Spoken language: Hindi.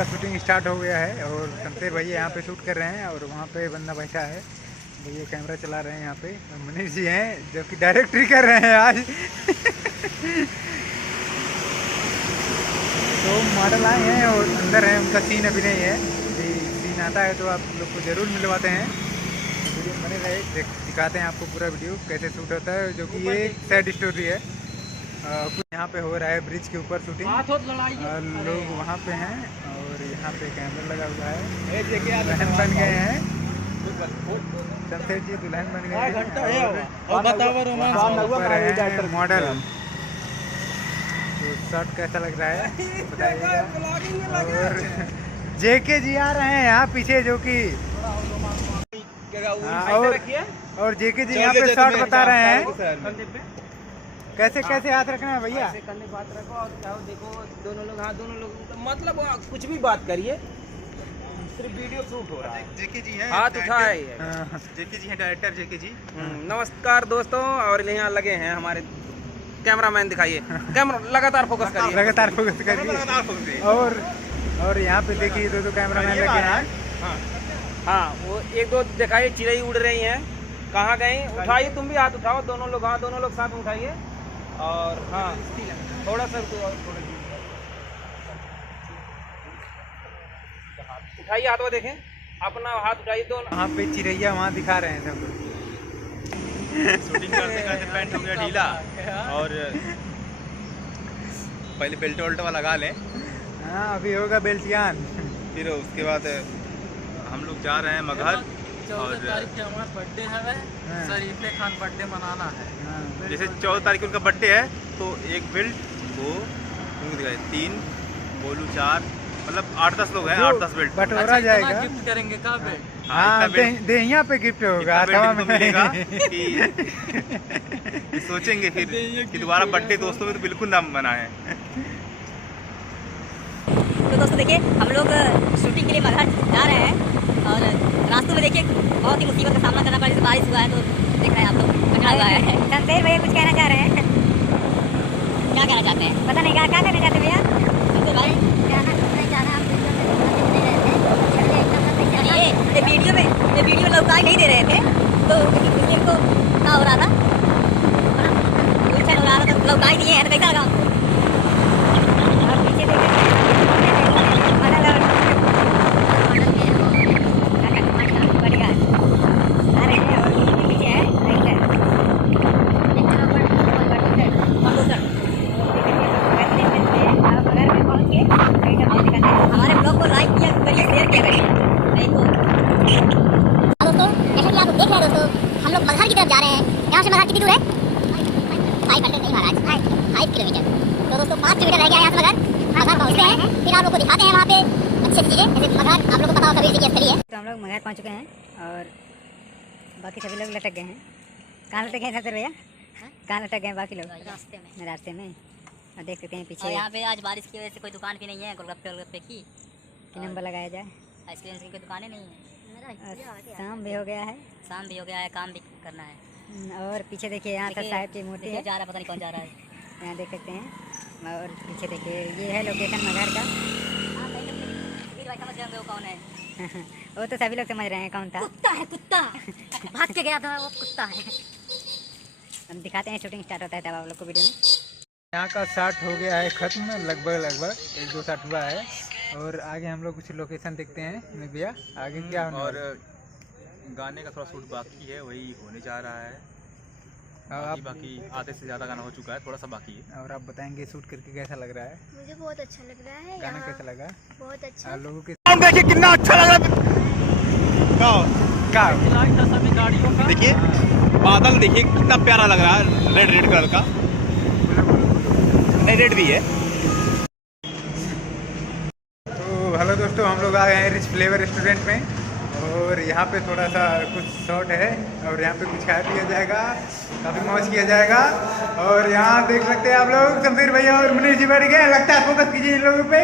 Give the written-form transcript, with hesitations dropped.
का शूटिंग स्टार्ट हो गया है और शमशेर भैया यहाँ पे शूट कर रहे हैं और वहाँ पे बंदा बैठा है, भैया कैमरा चला रहे हैं। यहाँ पे मनीष जी हैं जो कि डायरेक्टरी कर रहे हैं आज। तो मॉडल आए हैं और अंदर है, उनका सीन अभी नहीं है, सीन आता है तो आप लोग को ज़रूर मिलवाते हैं। वीडियो बने रहे, दिखाते हैं आपको पूरा वीडियो कैसे शूट होता है, जो कि ये सैड स्टोरी है। कुछ यहाँ पे हो रहा है ब्रिज के ऊपर शूटिंग, लोग वहाँ पे हैं और यहाँ पे कैमरा लगा हुआ है। दुल्हन बन गए हैं, शमशेर जी दुल्हन बन गए हैं, मॉडल। तो शॉट कैसा लग रहा है बताइएगा। और जेके जी आ रहे हैं यहाँ पीछे, जो कि और जेके जी यहाँ पे शॉट बता रहे हैं कैसे कैसे हाथ रखना है भैया। करने बात रखो और क्या देखो, दोनों लोग मतलब कुछ भी बात करिए, सिर्फ वीडियो शूट हो रहा है। जेके जी हैं, हाथ उठाए, जेके जी हैं डायरेक्टर जेके जी। नमस्कार दोस्तों, और यहाँ लगे हैं हमारे कैमरामैन, दिखाइए कैमरा लगातार फोकस करिए, लगातार फोकस करिए। और यहाँ पे देखिए दो कैमरामैन लगे हैं। हाँ वो एक दो दिखाइए, चिड़ै उड़ रही हैं, कहाँ गई, उठाइए तुम भी हाथ उठाओ, दोनों लोग, हाँ दोनों लोग साथ में उठाइए। और हाँ थोड़ा सा उठाइए हाथ, वो देखें अपना हाथ उठाइए दोनों। वहाँ पे चिड़ैया वहाँ दिखा रहे हैं सब लोग। शूटिंग करते करते पैंट हो गया ढीला, और पहले बेल्ट वल्ट लगा लें। हाँ अभी होगा बेल्टियान, फिर उसके बाद हम लोग जा रहे हैं मगहर। 14 तारीख के हमारा बर्थडे है, शरीफे खान बर्थडे मनाना है। जैसे 14 तारीख को उनका बर्थडे है, तो एक बेल्ट को 3 बोलू 4, मतलब 8-10 लोग हैं, 8-10 बेल्ट बटोरा जाएगा। गिफ्ट करेंगे का बेल्ट? हाँ देहिया पे गिफ्ट होगा, मिलेगा कि सोचेंगे फिर कि दोबारा बर्थडे दोस्तों में तो बिल्कुल ना मनाएं। तो दोस्तों देखिए, हम लोग शूटिंग के लिए मगहर जा रहे हैं और रास्तों में देखिए बहुत ही मुसीबत का सामना करना पड़ा, जैसे बारिश हुआ है, तो देख रहे हैं आप लोग कचरा हुआ है। शमशेर भैया कुछ कहना चाह रहे हैं, क्या कहना चाहते हैं पता नहीं, क्या कहना चाहते हैं भैया? ये वीडियो में लौकाई नहीं दे रहे थे, तो इनको क्या हो रहा था, हो रहा था, तो लौकाई दिए हैं, तो कैसा लगा हमको? हमारे ब्लॉग को लाइक किया करिए, शेयर किया करिए। दोस्तों जैसे कि आप देख रहे हैं दोस्तों, हम लोग मगहर की तरफ जा रहे हैं। यहाँ से मगहर कितनी दूर है? 500 नहीं महाराज, 5 किलोमीटर। तो दोस्तों 5 किलोमीटर रह गया यहाँ से मगहर पहुँचते हैं, फिर आप लोग को दिखाते हैं वहाँ पे अच्छी चीज़ें। जैसे मगहर आप लोग को पता होगा कबीर जी की स्थली है। तो हम लोग मगहर पहुँच चुके हैं और बाकी सभी लोग लटक गए हैं। कहाँ लटक गए हैं भैया? कहाँ लटक गए बाकी लोग? रास्ते में। और देख सकते हैं पीछे, और यहाँ पे आज बारिश की वजह से कोई दुकान भी नहीं है, गोलगप्पे की नंबर लगाया जाए, आइसक्रीम की कोई दुकानें नहीं है। शाम भी हो गया है, काम भी करना है। और पीछे देखिए यहाँ सर साहिब की मूर्ति है, जा रहा, पता नहीं कौन जा रहा है, यहाँ देख सकते हैं। और पीछे देखिए ये है लोकेशन मगहर का। समझ रहे हो कौन है? वो तो सभी लोग समझ रहे हैं कौन था। कुत्ता है, कुत्ता भाग के गया था, वो कुत्ता है। हम दिखाते हैं, शूटिंग स्टार्ट होता है तब आप लोग को वीडियो में। यहाँ का शॉट हो गया है ख़त्म, लगभग 1-2 शॉट हुआ है और आगे हम लोग कुछ लोकेशन देखते हैं भैया, आगे क्या होने और गाने का थोड़ा शूट बाकी है, वही होने जा रहा है। बाकी आधे से ज़्यादा गाना हो चुका है, थोड़ा सा बाकी है। और आप बताएंगे शूट करके कैसा लग रहा है? मुझे बहुत अच्छा लग रहा है। गाना कैसा लगा? बहुत अच्छा। आप लोगों के देखिए कितना अच्छा लग रहा है, देखिए बादल देखिए कितना प्यारा लग रहा है, रेड कलर का, रेड भी है। तो हेलो दोस्तों, हम लोग आ गए हैं रिच फ्लेवर रेस्टोरेंट में और यहाँ पे थोड़ा सा कुछ शॉट है और यहाँ पे कुछ खाया पिया जाएगा, काफ़ी मौज किया जाएगा। और यहाँ देख सकते हैं आप लोग, शमशेर भैया और मनीष जी बैठ गए, लगता है फोकस कीजिए इन लोगों पे।